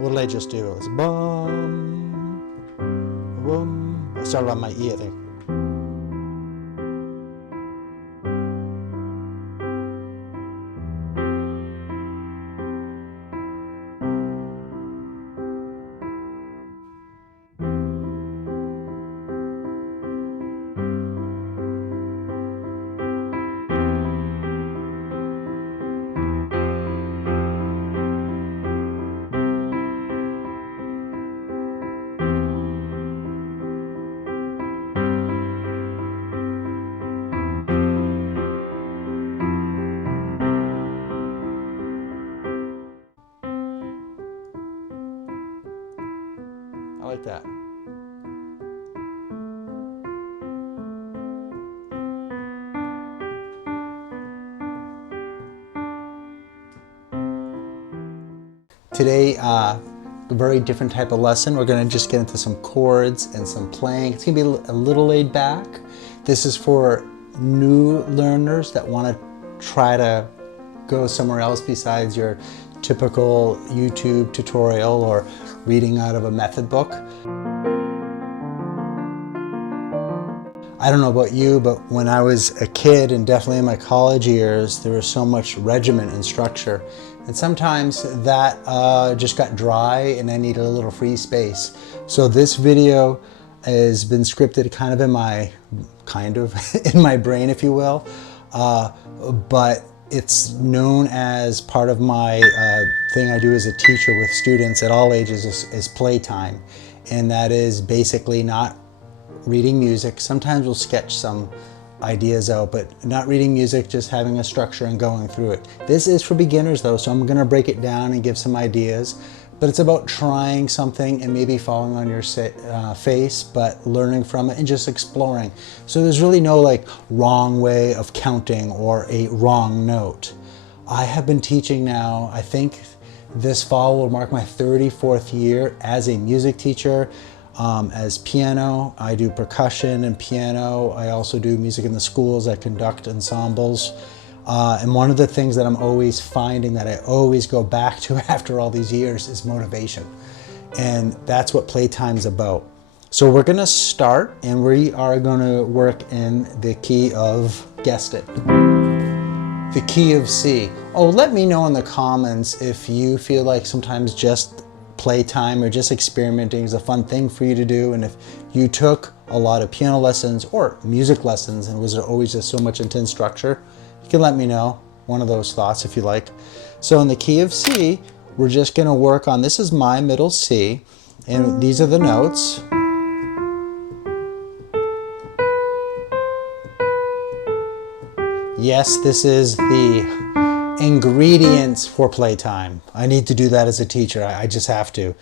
What did I just do? It's bum, boom. I started on my E, I think. I like that. Today, a very different type of lesson. We're going to just get into some chords and some playing. It's going to be a little laid back. This is for new learners that want to try to go somewhere else besides your typical YouTube tutorial or reading out of a method book. I don't know about you, but when I was a kid and definitely in my college years, there was so much regiment and structure. And sometimes that just got dry and I needed a little free space. So this video has been scripted kind of in my brain, if you will. But it's known as part of my thing I do as a teacher with students at all ages is playtime. And that is basically not reading music. Sometimes we'll sketch some ideas out, but not reading music, just having a structure and going through it. This is for beginners though, so I'm gonna break it down and give some ideas, but it's about trying something and maybe falling on your face, but learning from it and just exploring. So there's really no like wrong way of counting or a wrong note. I have been teaching now, I think this fall will mark my 34th year as a music teacher. As piano, I do percussion and piano. I also do music in the schools. I conduct ensembles. And one of the things that I'm always finding that I always go back to after all these years is motivation. And that's what playtime's about. So we're gonna start and we are gonna work in the key of, guessed it, the key of C. Oh, let me know in the comments if you feel like sometimes just playtime or just experimenting is a fun thing for you to do, and if you took a lot of piano lessons or music lessons and was there always just so much intense structure, you can let me know one of those thoughts if you like. So in the key of C, we're just going to work on, this is my middle C, and these are the notes. Yes, this is the ingredients for playtime. I need to do that as a teacher. I just have to.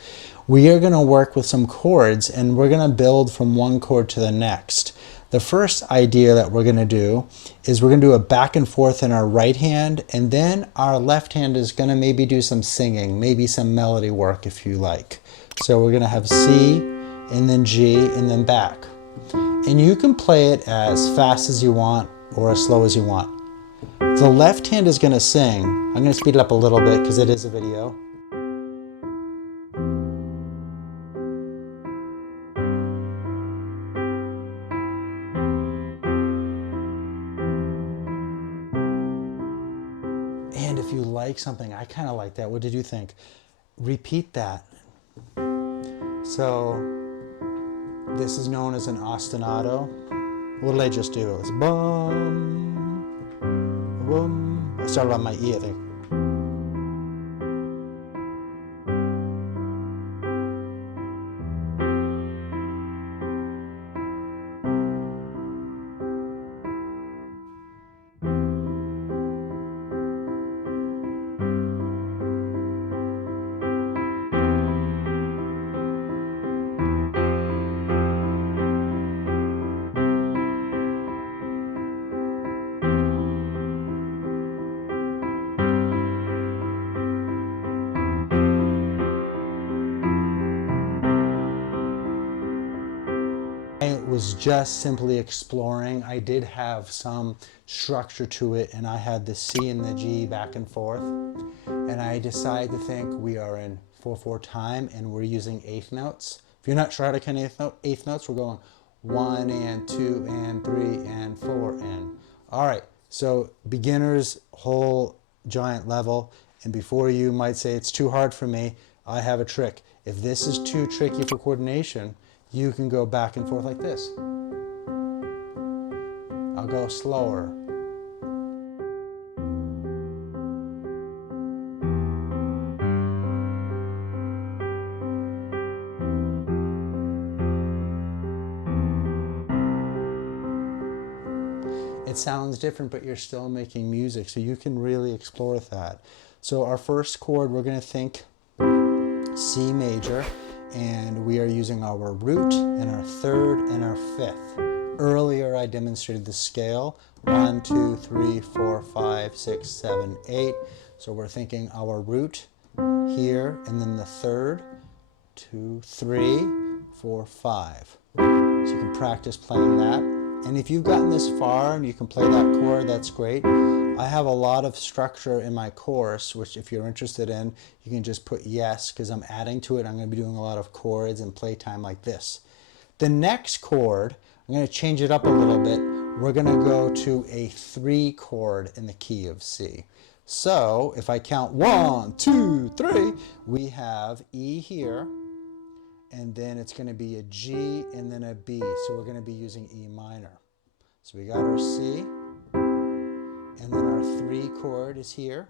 We are going to work with some chords and we're going to build from one chord to the next. The first idea that we're going to do is we're going to do a back and forth in our right hand, and then our left hand is going to maybe do some singing, maybe some melody work if you like. So we're going to have C and then G and then back. And you can play it as fast as you want or as slow as you want. The left hand is going to sing. I'm going to speed it up a little bit because it is a video. And if you like something, I kind of like that. What did you think? Repeat that. So this is known as an ostinato. What did I just do? It's bum. Boom. I started on my E, I think. Was just simply exploring. I did have some structure to it, and I had the C and the G back and forth, and I decided to think we are in 4/4 time, and we're using eighth notes. If you're not sure how to count eighth notes, we're going 1 and 2 and 3 and 4 and. All right, so beginners, whole giant level, and before you might say it's too hard for me, I have a trick. If this is too tricky for coordination, you can go back and forth like this. I'll go slower. It sounds different, but you're still making music, so you can really explore with that. So our first chord, we're going to think C major, and we are using our root and our third and our fifth. Earlier I demonstrated the scale, 1, 2, 3, 4, 5, 6, 7, 8. So we're thinking our root here, and then the third, 2, 3, 4, 5. So you can practice playing that. And if you've gotten this far and you can play that chord, that's great. I have a lot of structure in my course, which if you're interested in, you can just put yes, because I'm adding to it. I'm going to be doing a lot of chords and playtime like this. The next chord, I'm going to change it up a little bit. We're going to go to a 3 chord in the key of C. So if I count 1, 2, 3, we have E here, and then it's going to be a G and then a B. So we're going to be using E minor. So we got our C, and then our 3 chord is here,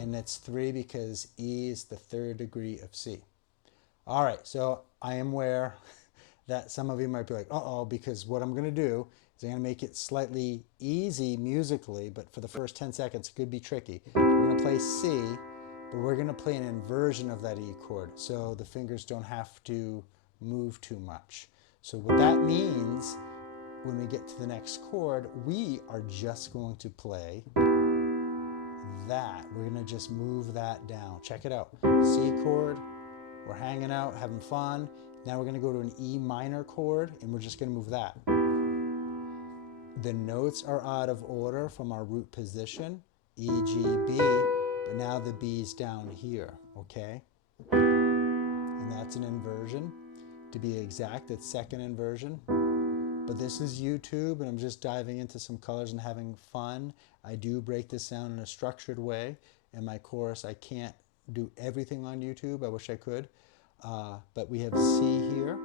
and it's 3 because E is the 3rd degree of C. All right, so I am aware that some of you might be like, uh-oh, because what I'm going to do is I'm going to make it slightly easy musically, but for the first 10 seconds it could be tricky. We're going to play C, but we're going to play an inversion of that E chord, so the fingers don't have to move too much. So what that means, when we get to the next chord, we are just going to play that. We're going to just move that down. Check it out. C chord, we're hanging out, having fun. Now we're going to go to an E minor chord, and we're just going to move that. The notes are out of order from our root position, E, G, B, but now the B's down here, okay? And that's an inversion. To be exact, it's second inversion. But this is YouTube, and I'm just diving into some colors and having fun. I do break this down in a structured way. In my course, I can't do everything on YouTube. I wish I could. But we have C here.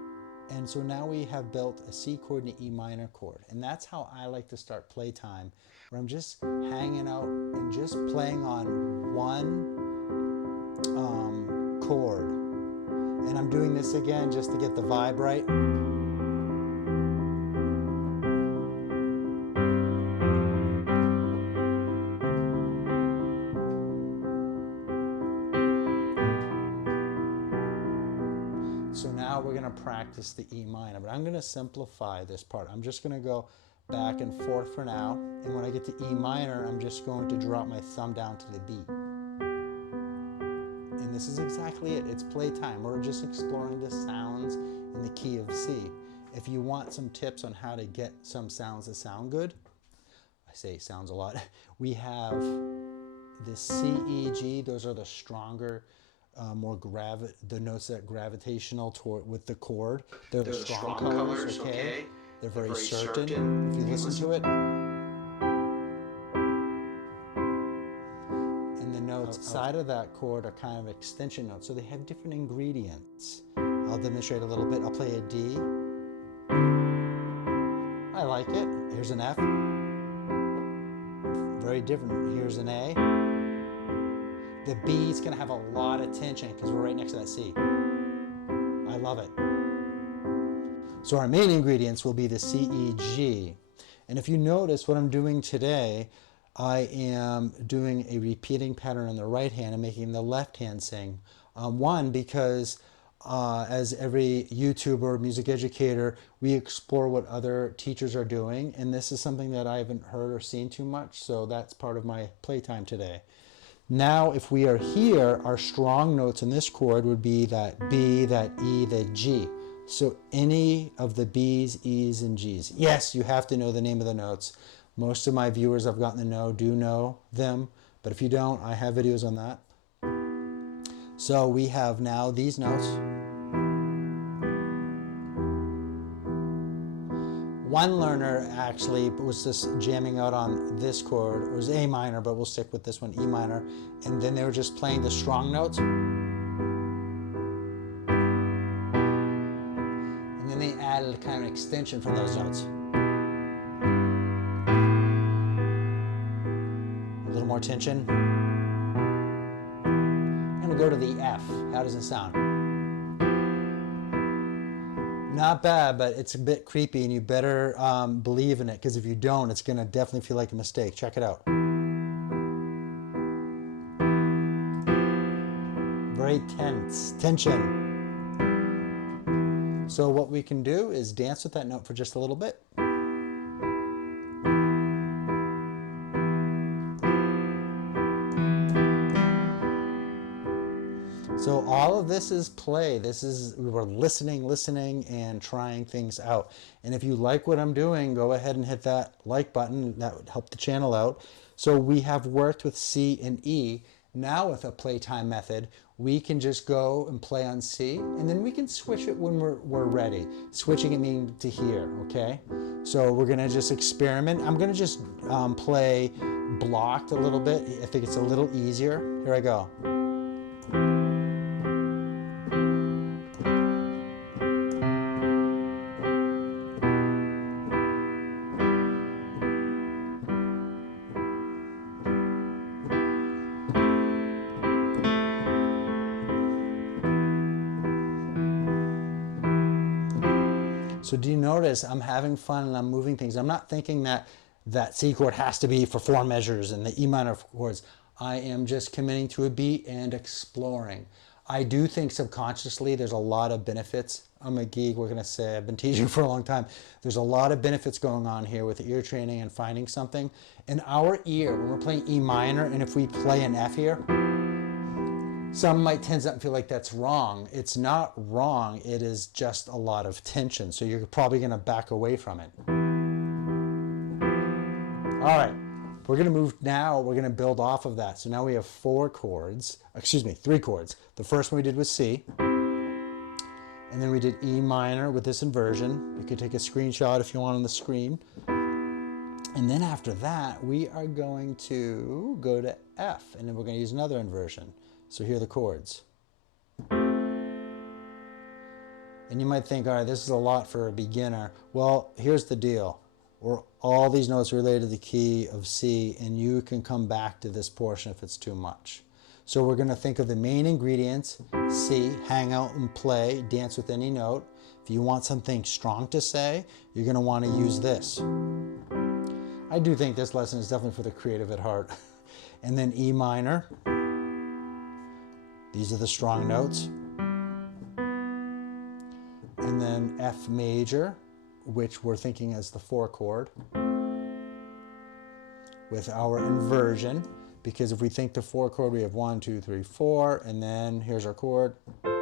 And so now we have built a C chord and an E minor chord. And that's how I like to start playtime, where I'm just hanging out and just playing on one chord. And I'm doing this again just to get the vibe right. So now we're going to practice the E minor, but I'm going to simplify this part. I'm just going to go back and forth for now, and when I get to E minor, I'm just going to drop my thumb down to the B. And this is exactly it. It's playtime. We're just exploring the sounds in the key of C. If you want some tips on how to get some sounds to sound good, I say sounds a lot, we have the C, E, G. Those are the stronger the notes that gravitational toward with the chord. They're the strong colors, okay? They're very certain if you listen to it. And the notes outside of that chord are kind of extension notes, so they have different ingredients. I'll demonstrate a little bit. I'll play a D. I like it. Here's an F. Very different. Here's an A. The B is going to have a lot of tension because we're right next to that C. I love it. So our main ingredients will be the C, E, G. And if you notice what I'm doing today, I am doing a repeating pattern on the right hand and making the left hand sing. One, because as every YouTuber, music educator, we explore what other teachers are doing. And this is something that I haven't heard or seen too much. So that's part of my playtime today. Now, if we are here, our strong notes in this chord would be that B, that E, that G. So any of the B's, E's, and G's. Yes, you have to know the name of the notes. Most of my viewers I've gotten to know do know them, but if you don't, I have videos on that. So we have now these notes. One learner actually was just jamming out on this chord. It was A minor, but we'll stick with this one, E minor. And then they were just playing the strong notes. And then they added kind of an extension from those notes. A little more tension. I'm going to go to the F. How does it sound? Not bad, but it's a bit creepy, and you better believe in it, because if you don't, it's going to definitely feel like a mistake. Check it out. Very tense, tension. So what we can do is dance with that note for just a little bit. So all of this is play. We're listening, and trying things out. And if you like what I'm doing, go ahead and hit that like button. That would help the channel out. So we have worked with C and E. Now with a playtime method, we can just go and play on C, and then we can switch it when we're ready. Switching it meaning to here, okay? So we're gonna just experiment. I'm gonna just play blocked a little bit. I think it's a little easier. Here I go. So do you notice I'm having fun and I'm moving things? I'm not thinking that C chord has to be for 4 measures and the E minor chords. I am just committing to a beat and exploring. I do think subconsciously there's a lot of benefits. I'm a geek, we're gonna say, I've been teaching for a long time. There's a lot of benefits going on here with ear training and finding something. In our ear, when we're playing E minor, and if we play an F here, some might tense up and feel like that's wrong. It's not wrong, it is just a lot of tension. So you're probably gonna back away from it. All right, we're gonna move now, we're gonna build off of that. So now we have 3 chords. The first one we did was C. And then we did E minor with this inversion. You could take a screenshot if you want on the screen. And then after that, we are going to go to F, and then we're gonna use another inversion. So here are the chords. And you might think, all right, this is a lot for a beginner. Well, here's the deal. All these notes are related to the key of C, and you can come back to this portion if it's too much. So we're gonna think of the main ingredients: C, hang out and play, dance with any note. If you want something strong to say, you're gonna wanna use this. I do think this lesson is definitely for the creative at heart. And then E minor. These are the strong notes. And then F major, which we're thinking as the 4 chord, with our inversion, because if we think the 4 chord, we have 1, 2, 3, 4, and then here's our chord. And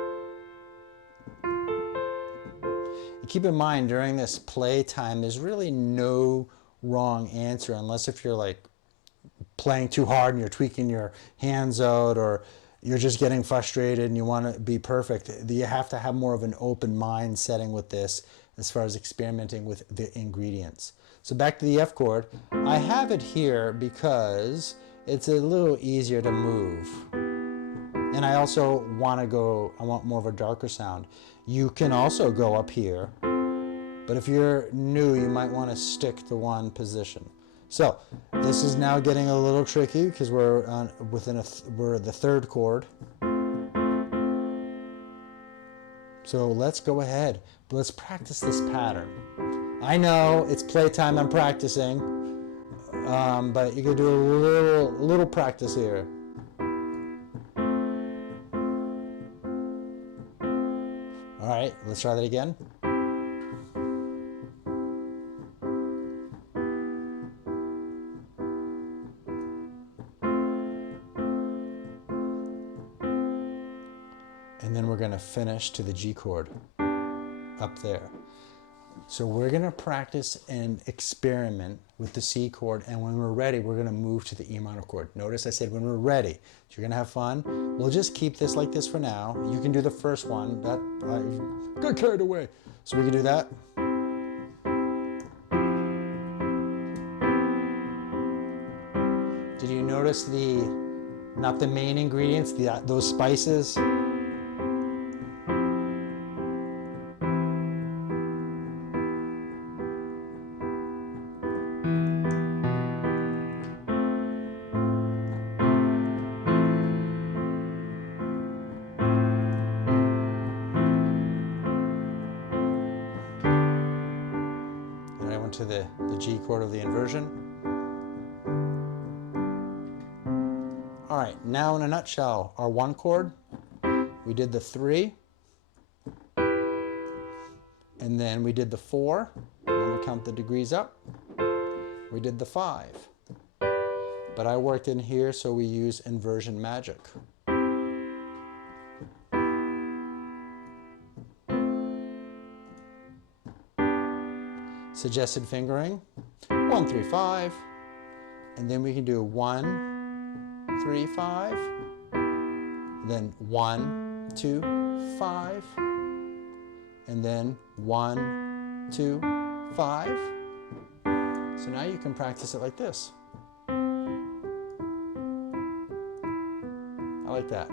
keep in mind, during this play time, there's really no wrong answer, unless if you're like playing too hard and you're tweaking your hands out, or you're just getting frustrated and you want to be perfect. You have to have more of an open mind setting with this as far as experimenting with the ingredients. So back to the F chord. I have it here because it's a little easier to move. And I also want I want more of a darker sound. You can also go up here, but if you're new, you might want to stick to one position. So this is now getting a little tricky because we're the 3rd chord. So let's go ahead, but let's practice this pattern. I know it's playtime, I'm practicing, but you can do a little practice here. All right, let's try that again. And then we're going to finish to the G chord up there. So we're going to practice and experiment with the C chord, and when we're ready, we're going to move to the E minor chord. Notice I said when we're ready. So you're going to have fun. We'll just keep this like this for now. You can do the first one. That I got carried away. So we can do that. Did you notice not the main ingredients, those spices? To the G chord of the inversion. All right, now in a nutshell, our one chord, we did the 3, and then we did the 4, and then we count the degrees up. We did the 5. But I worked in here, so we use inversion magic. Suggested fingering, 1, 3, 5, and then we can do 1, 3, 5, then 1, 2, 5, and then 1, 2, 5. So now you can practice it like this. I like that.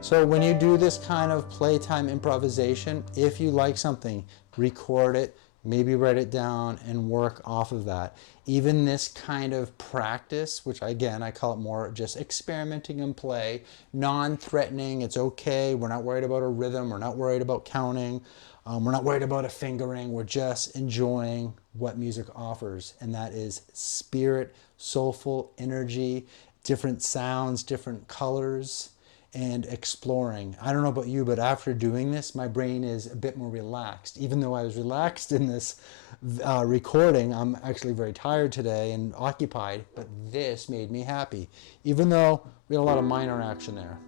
So when you do this kind of playtime improvisation, if you like something, record it, maybe write it down and work off of that. Even this kind of practice, which again, I call it more just experimenting and play, non-threatening, it's okay. We're not worried about a rhythm. We're not worried about counting. We're not worried about a fingering. We're just enjoying what music offers. And that is spirit, soulful energy, different sounds, different colors, and exploring. I don't know about you, but after doing this, my brain is a bit more relaxed. Even though I was relaxed in this recording, I'm actually very tired today and occupied, but this made me happy, even though we had a lot of minor action there.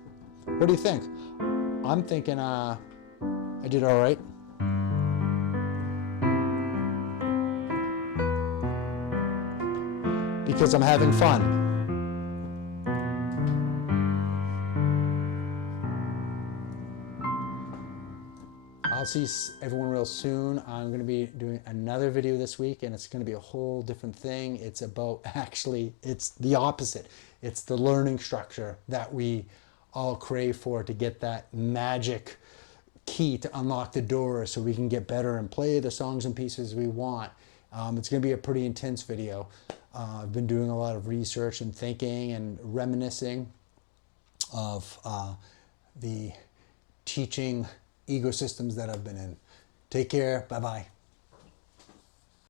What do you think? I'm thinking I did all right. Because I'm having fun. I'll see everyone real soon. I'm going to be doing another video this week, and it's going to be a whole different thing. It's about it's the opposite. It's the learning structure that we all crave for, to get that magic key to unlock the door so we can get better and play the songs and pieces we want. It's going to be a pretty intense video. I've been doing a lot of research and thinking and reminiscing of the teaching ecosystems that I've been in. Take care. Bye-bye.